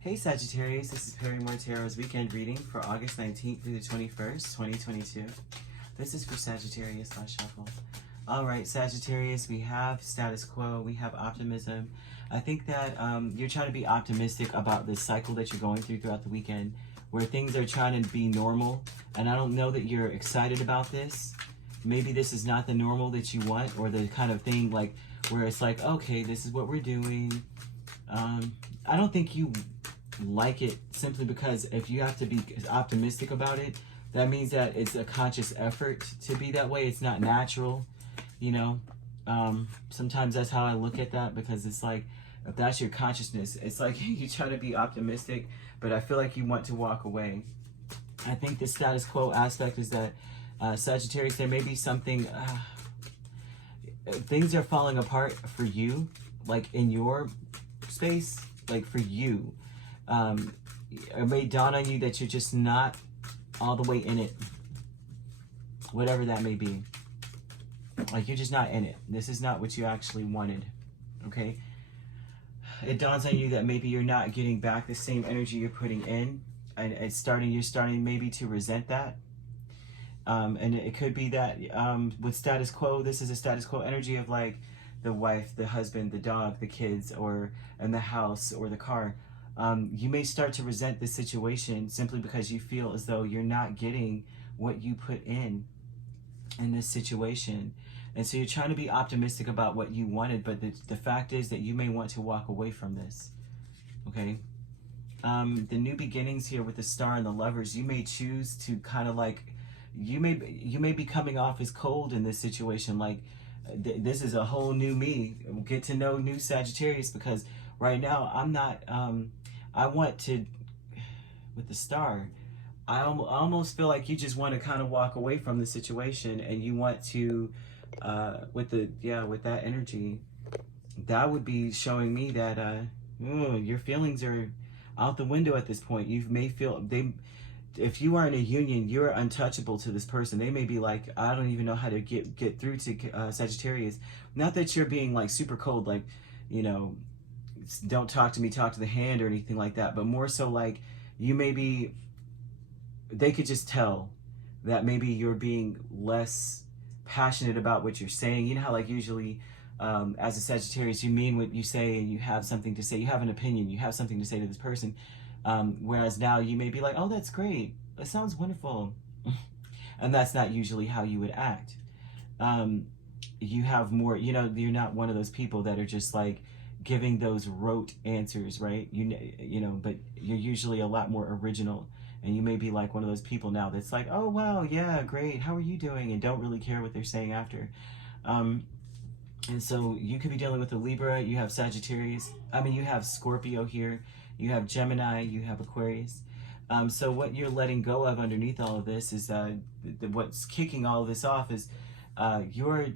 Hey Sagittarius, this is Perrymore Tarot's weekend reading for August 19th through the 21st, 2022. This is for Sagittarius / Shuffle. Alright, Sagittarius, we have status quo, we have optimism. I think that you're trying to be optimistic about this cycle that you're going through throughout the weekend, where things are trying to be normal, and I don't know that you're excited about this. Maybe this is not the normal that you want, or the kind of thing like where it's like, okay, this is what we're doing. I don't think you like it simply because if you have to be optimistic about it, that means that it's a conscious effort to be that way. It's not natural, you know. Sometimes that's how I look at that, because it's like, if that's your consciousness, it's like you try to be optimistic, but I feel like you want to walk away. I think the status quo aspect is that Sagittarius, there may be something, things are falling apart for you, like in your space, like for you. It may dawn on you that you're just not all the way in it, whatever that may be. Like, you're just not in it. This is not what you actually wanted, okay? It dawns on you that maybe you're not getting back the same energy you're putting in, and you're starting maybe to resent that. And it could be that with status quo, this is a status quo energy of like the wife, the husband, the dog, the kids, and the house or the car. You may start to resent this situation simply because you feel as though you're not getting what you put in this situation. And so you're trying to be optimistic about what you wanted, but the fact is that you may want to walk away from this, okay? The new beginnings here with the Star and the Lovers, you may choose to kind of like, you may be coming off as cold in this situation, like this is a whole new me. Get to know new Sagittarius, because right now I'm not, I want to, with the Star, I almost feel like you just want to kind of walk away from the situation, and you want to, with that energy, that would be showing me that your feelings are out the window at this point. You may feel if you are in a union, you're untouchable to this person. They may be like, I don't even know how to get through to Sagittarius. Not that you're being like super cold, like, you know, don't talk to me, talk to the hand or anything like that, but more so like you may be, they could just tell that maybe you're being less passionate about what you're saying. You know how like usually as a Sagittarius, you mean what you say and you have something to say, you have an opinion, you have something to say to this person. Whereas now you may be like, oh, that's great, that sounds wonderful. And that's not usually how you would act. You have more, you know, you're not one of those people that are just like giving those rote answers, right? You know, but you're usually a lot more original. And you may be like one of those people now that's like, oh, wow, yeah, great, how are you doing? And don't really care what they're saying after. And so you could be dealing with a Libra, you have Sagittarius, you have Scorpio here, you have Gemini, you have Aquarius. So what you're letting go of underneath all of this is, what's kicking all of this off is your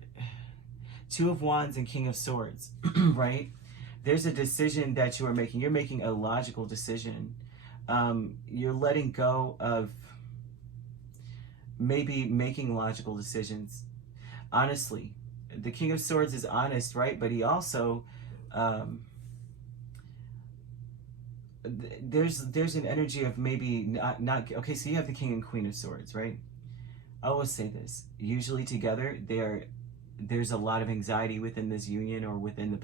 Two of Wands and King of Swords, right? There's a decision that you are making. You're making a logical decision. You're letting go of maybe making logical decisions. Honestly, the King of Swords is honest, right? But he also, there's an energy of maybe not okay, so you have the King and Queen of Swords, right? I always say this, usually together there's a lot of anxiety within this union, or within the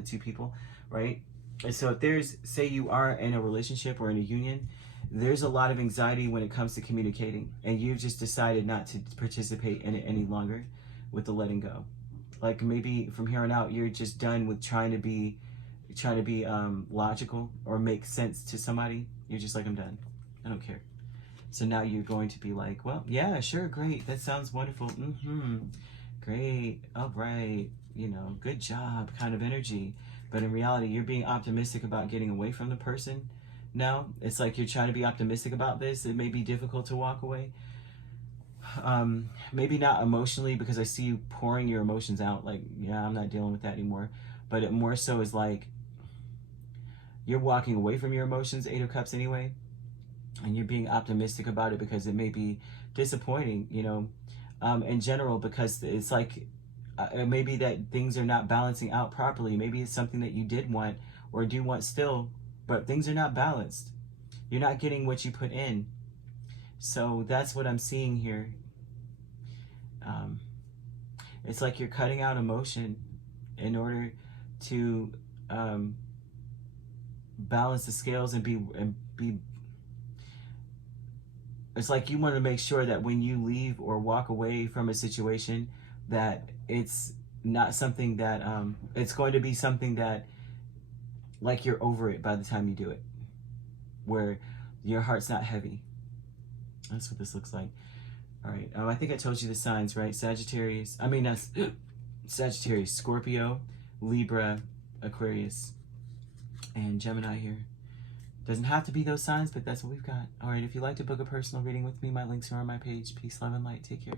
two people, right? And so if there's, say you are in a relationship or in a union, there's a lot of anxiety when it comes to communicating, and you've just decided not to participate in it any longer with the letting go. Like maybe from here on out, you're just done with trying to be logical or make sense to somebody. You're just like, I'm done. I don't care. So now you're going to be like, well, yeah, sure, great. That sounds wonderful. Great. All right. You know, good job kind of energy. But in reality, you're being optimistic about getting away from the person. Now, it's like you're trying to be optimistic about this. It may be difficult to walk away. Maybe not emotionally, because I see you pouring your emotions out. Like, yeah, I'm not dealing with that anymore. But it more so is like, you're walking away from your emotions, Eight of Cups anyway. And you're being optimistic about it because it may be disappointing, you know, in general, because it's like, maybe that things are not balancing out properly. Maybe it's something that you did want or do want still, but things are not balanced. You're not getting what you put in. So that's what I'm seeing here. It's like you're cutting out emotion in order to balance the scales and be. It's like you want to make sure that when you leave or walk away from a situation, that it's not something that it's going to be something that, like, you're over it by the time you do it, where your heart's not heavy. That's what this looks like. All right. Oh, I think I told you the signs, right? Sagittarius. I mean, that's Sagittarius, Scorpio, Libra, Aquarius, and Gemini here. Doesn't have to be those signs, but that's what we've got. All right. If you'd like to book a personal reading with me, my links are on my page. Peace, love, and light. Take care.